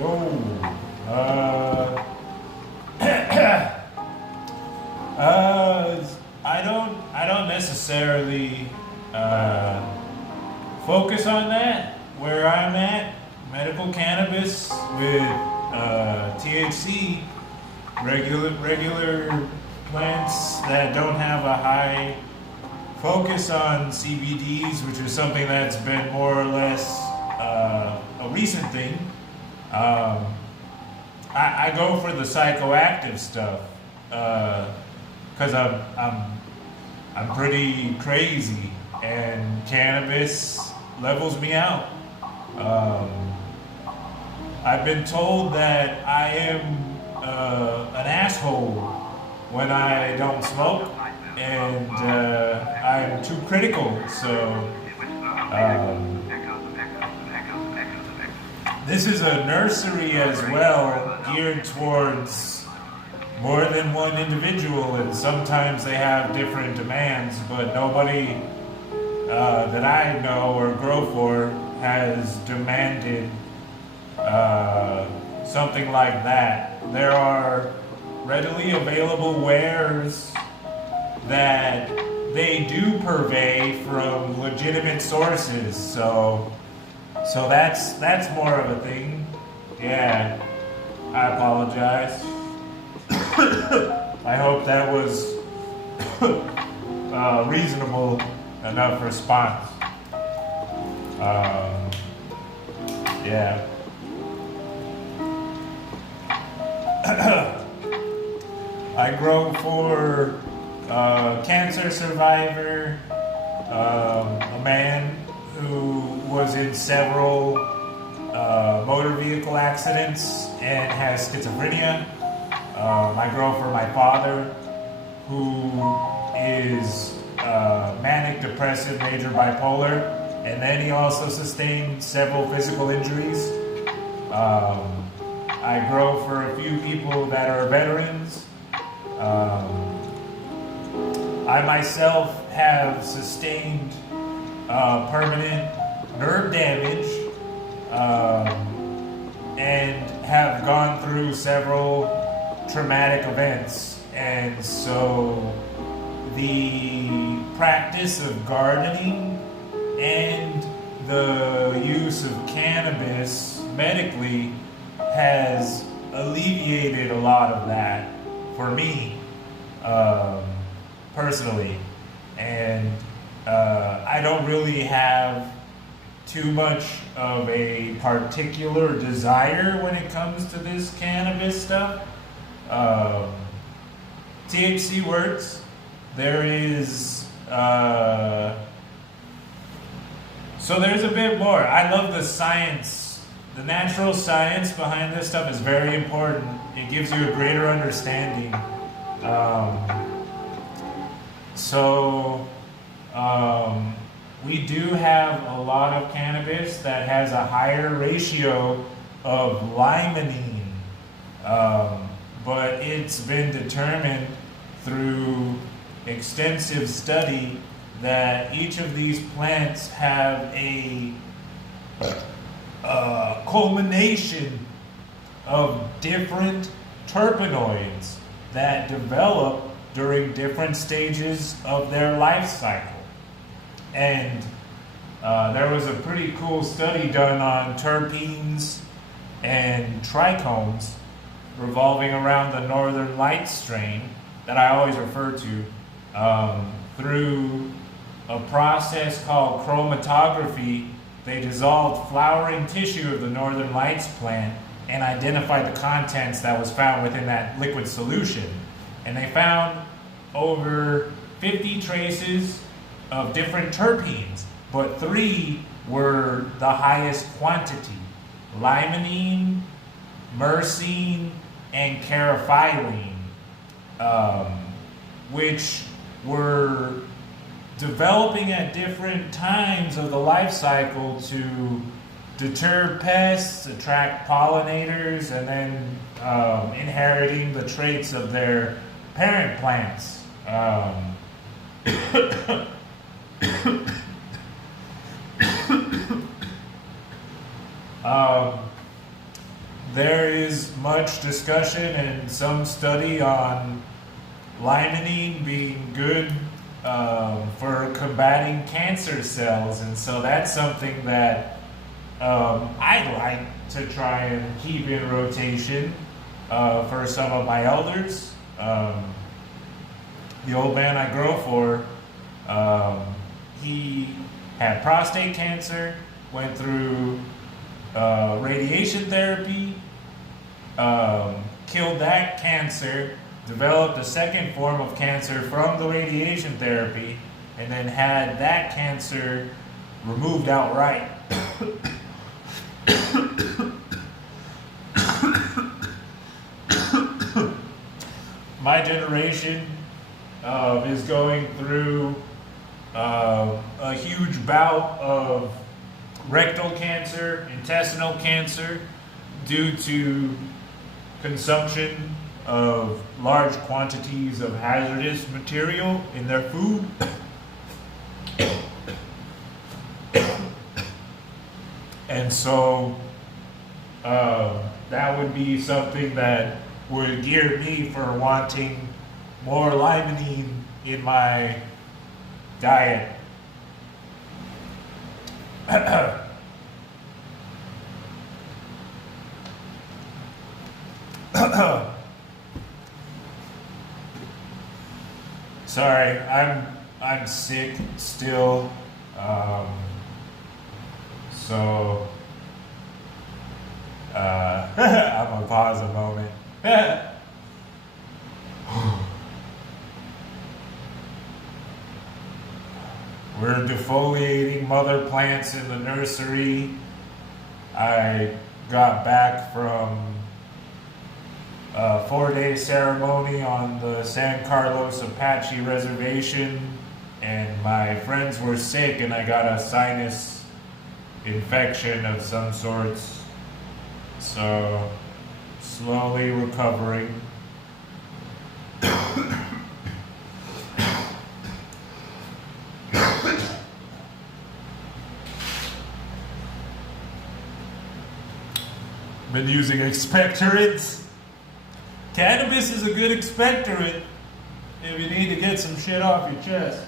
Yo, I don't necessarily focus on that. Where I'm at, medical cannabis with THC, regular plants that don't have a high focus on CBDs, which is something that's been more or less a recent thing. I go for the psychoactive stuff because I'm pretty crazy, and cannabis levels me out. I've been told that I am an asshole when I don't smoke, and I'm too critical. So this is a nursery as well, geared towards more than one individual, and sometimes they have different demands, but nobody that I know or grow for has demanded something like that. There are readily available wares that they do purvey from legitimate sources, so that's more of a thing. Yeah, I apologize. I hope that was reasonable enough response. Yeah. I grow for a cancer survivor, a man who was in several motor vehicle accidents and has schizophrenia. I grow for my father, who is manic depressive, major bipolar, and then he also sustained several physical injuries. I grow for a few people that are veterans. I myself have sustained permanent nerve damage and have gone through several traumatic events, and so the practice of gardening and the use of cannabis medically has alleviated a lot of that for me personally, and I don't really have too much of a particular desire when it comes to this cannabis stuff. THC works. There is so there's a bit more. I love the science. The natural science behind this stuff is very important. It gives you a greater understanding. We do have a lot of cannabis that has a higher ratio of limonene, but it's been determined through extensive study that each of these plants have a culmination of different terpenoids that develop during different stages of their life cycle. And there was a pretty cool study done on terpenes and trichomes revolving around the Northern Lights strain that I always refer to. Through a process called chromatography, they dissolved flowering tissue of the Northern Lights plant and identified the contents that was found within that liquid solution. And they found over 50 traces of different terpenes, but 3 were the highest quantity: limonene, myrcene, and caryophyllene, which were developing at different times of the life cycle to deter pests, attract pollinators, and then inheriting the traits of their parent plants. there is much discussion and some study on limonene being good for combating cancer cells, and so that's something that I'd like to try and keep in rotation for some of my elders. The old man I grow for, he had prostate cancer, went through radiation therapy, killed that cancer, developed a second form of cancer from the radiation therapy, and then had that cancer removed outright. My generation is going through a huge bout of rectal cancer, intestinal cancer, due to consumption of large quantities of hazardous material in their food. And so that would be something that would gear me for wanting more limonene in my diet. Sorry, I'm sick still. So I'm gonna pause a moment. We're defoliating mother plants in the nursery. I got back from a 4-day ceremony on the San Carlos Apache Reservation, and my friends were sick, and I got a sinus infection of some sorts. So, slowly recovering. Been using expectorants. Cannabis is a good expectorant if you need to get some shit off your chest.